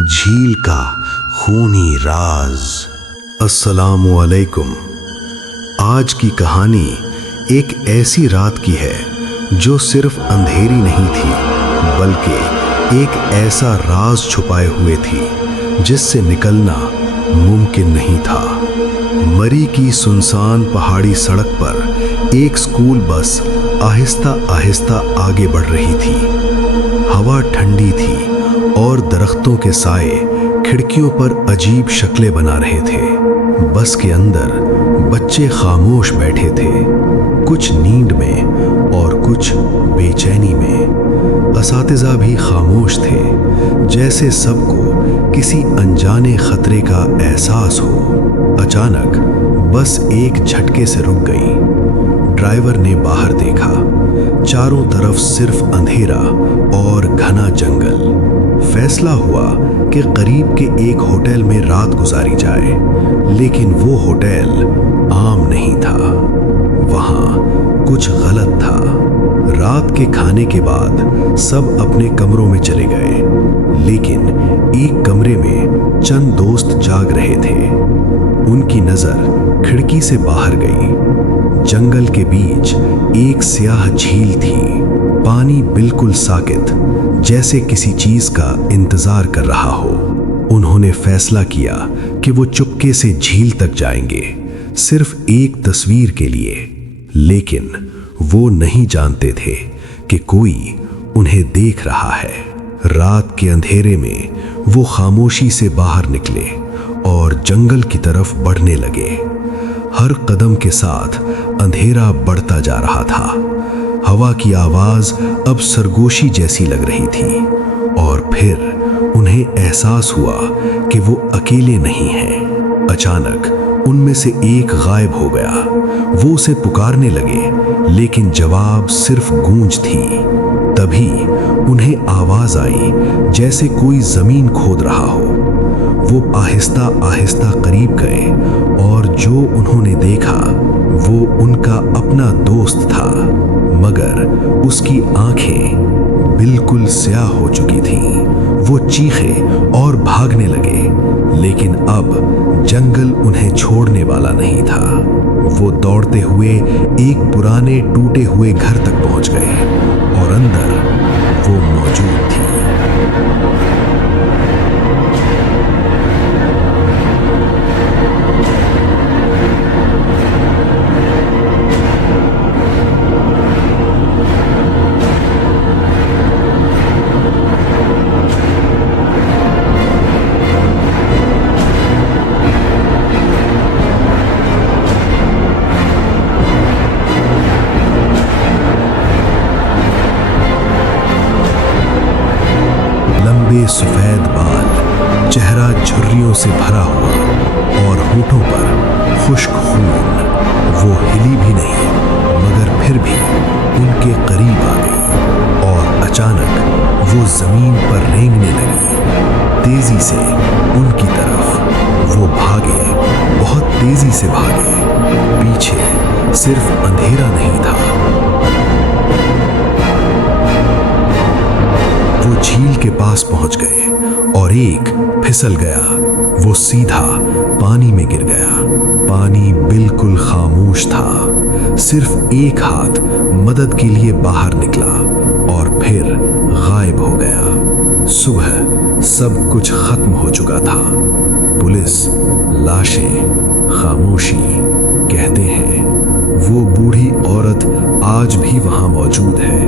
झील का खूनी राज। अस्सलामु अलैकुम। आज की कहानी एक ऐसी रात की है जो सिर्फ अंधेरी नहीं थी बल्कि एक ऐसा राज छुपाए हुए थी जिससे निकलना मुमकिन नहीं था। मरी की सुनसान पहाड़ी सड़क पर एक स्कूल बस आहिस्ता आहिस्ता आगे बढ़ रही थी। हवा ठंडी थी और दरख्तों के साए खिड़कियों पर अजीब शक्लें बना रहे थे। बस के अंदर बच्चे खामोश बैठे थे, कुछ नींद में और कुछ बेचैनी में। असातिज़ा भी खामोश थे, जैसे सबको किसी अनजाने खतरे का एहसास हो। अचानक बस एक झटके से रुक गई। ड्राइवर ने बाहर देखा, चारों तरफ सिर्फ अंधेरा और घना जंगल। फैसला हुआ कि करीब के एक होटल में रात गुजारी जाए, लेकिन वो होटल आम नहीं था। वहाँ कुछ गलत था। रात के खाने के बाद सब अपने कमरों में चले गए, लेकिन एक कमरे में चंद दोस्त जाग रहे थे। उनकी नजर खिड़की से बाहर गई। जंगल के बीच एक स्याह झील थी। पानी बिल्कुल साकित, जैसे किसी चीज का इंतजार कर रहा हो। उन्होंने फैसला किया कि वो चुपके से झील तक जाएंगे, सिर्फ एक तस्वीर के लिए। लेकिन वो नहीं जानते थे कि कोई उन्हें देख रहा है। रात के अंधेरे में वो खामोशी से बाहर निकले और जंगल की तरफ बढ़ने लगे। हर कदम के साथ अंधेरा बढ़ता जा रहा था। हवा की आवाज अब सरगोशी जैसी लग रही थी और फिर उन्हें एहसास हुआ कि वो अकेले नहीं हैं। अचानक उनमें से एक गायब हो गया। वो उसे पुकारने लगे, लेकिन जवाब सिर्फ गूंज थी। तभी उन्हें आवाज आई जैसे कोई जमीन खोद रहा हो। वो आहिस्ता आहिस्ता करीब गए और जो उन्होंने देखा वो उनका अपना दोस्त था, मगर उसकी आंखें बिल्कुल स्याह हो चुकी थीं। वो चीखे और भागने लगे, लेकिन अब जंगल उन्हें छोड़ने वाला नहीं था। वो दौड़ते हुए एक पुराने टूटे हुए घर तक पहुंच गए और अंदर वो मौजूद थी। सफेद बाल, चेहरा झुर्रियों से भरा हुआ और होठों पर खुश्क खून। वो हिली भी नहीं, मगर फिर भी उनके करीब आ गई और अचानक वो जमीन पर रेंगने लगी। तेजी से उनकी तरफ वो भागे, बहुत तेजी से भागे। पीछे सिर्फ अंधेरा नहीं था। वो झील के पास पहुंच गए और एक फिसल गया। वो सीधा पानी में गिर गया। पानी बिल्कुल खामोश था। सिर्फ एक हाथ मदद के लिए बाहर निकला और फिर गायब हो गया। सुबह सब कुछ खत्म हो चुका था। पुलिस, लाशें, खामोशी। कहते हैं वो बूढ़ी औरत आज भी वहां मौजूद है।